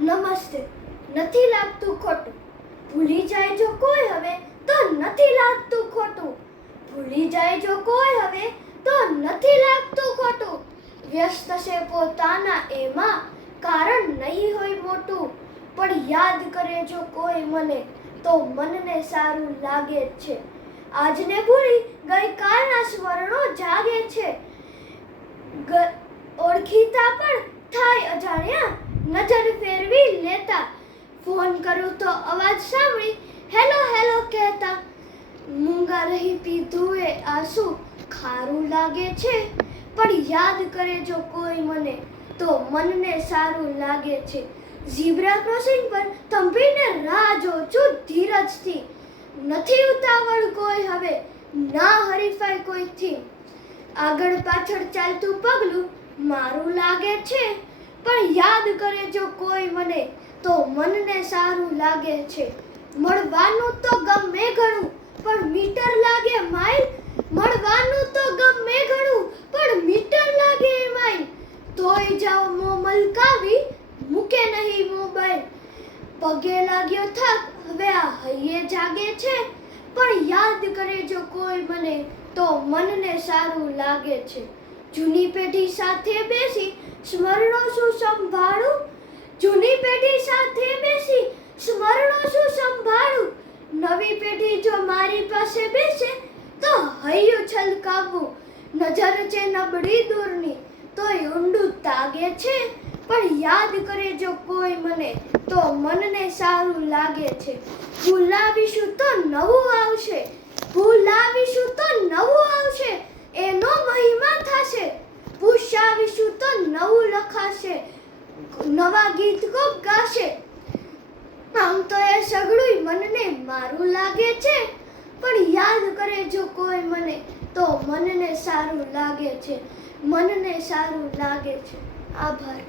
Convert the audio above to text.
નમસ્તે. નથી લાગતું ખોટું, ભૂલી જાય જો કોઈ હવે તો નથી લાગતું ખોટું. ભૂલી જાય જો કોઈ હવે તો નથી લાગતું ખોટું. વ્યસ્ત છે પોતાના એમાં, કારણ નહીં હોય મોટું. પણ યાદ કરે જો કોઈ મને તો મનને સારું લાગે જ છે. આજને ભૂલી ગઈકાલના સ્મરણો જાગે છે. ઓળખીતા પણ થાય અજાણ્યા, નજર ફેરવી લેતા. ફોન કરું તો અવાજ સાંભળી હેલો હેલો કહેતા. મૂંગા રહી પીધું એ આંસુ ખારું લાગે છે. પણ યાદ કરે જો કોઈ મને તો મનને સારું લાગે છે. ઝીબ્રા ક્રોસિંગ પર થંભીને રાહ જોઉં છું ધીરજથી. નથી ઉતાવળ કોઈ હવે, ના હરીફાય કોઈથી. આગળ પાછળ ચાલતું પગલું મારું લાગે છે. પણ યાદ કરે જો કોઈ મને તો મનને સારું લાગે છે. મળવાનું તો ગમે ઘણું પણ મીટર લાગે માઇલ. મળવાનું તો ગમે ઘણું પણ મીટર લાગે માઇલ. તોય જાઓ મોં મલકાવી મૂકે નહીં મોબાઈલ. પગે લાગ્યો થાક હવે આ હૈયે જાગે છે. પણ યાદ કરે જો કોઈ મને તો મનને સારું લાગે છે. જૂની પેઢી સાથે બેસી સ્મરણો શું સંભાળું. જૂની પેઢી સાથે બેસી સ્મરણો શું સંભાળું. નવી પેઢી જો મારી પાસે બેસે તો હૈયું છલકાવું. નજર છે નબળી દૂરની તોય ઊંડું તાગે છે. પણ યાદ કરે જો કોઈ મને તો મનને સારું લાગે છે. ભૂલાવીશું તો નવું આવશે, ભૂલાવીશું તો નવું આવશે. એનો મહિમા થશે. પૂછાવીશું તો નવું લખાશે, નવા ગીત કોક ગાશે. આમ તો એ સગળું મનને મારું લાગે છે. પણ યાદ કરે જો કોઈ મને તો મનને સારું લાગે છે. મનને સારું લાગે છે. આભાર.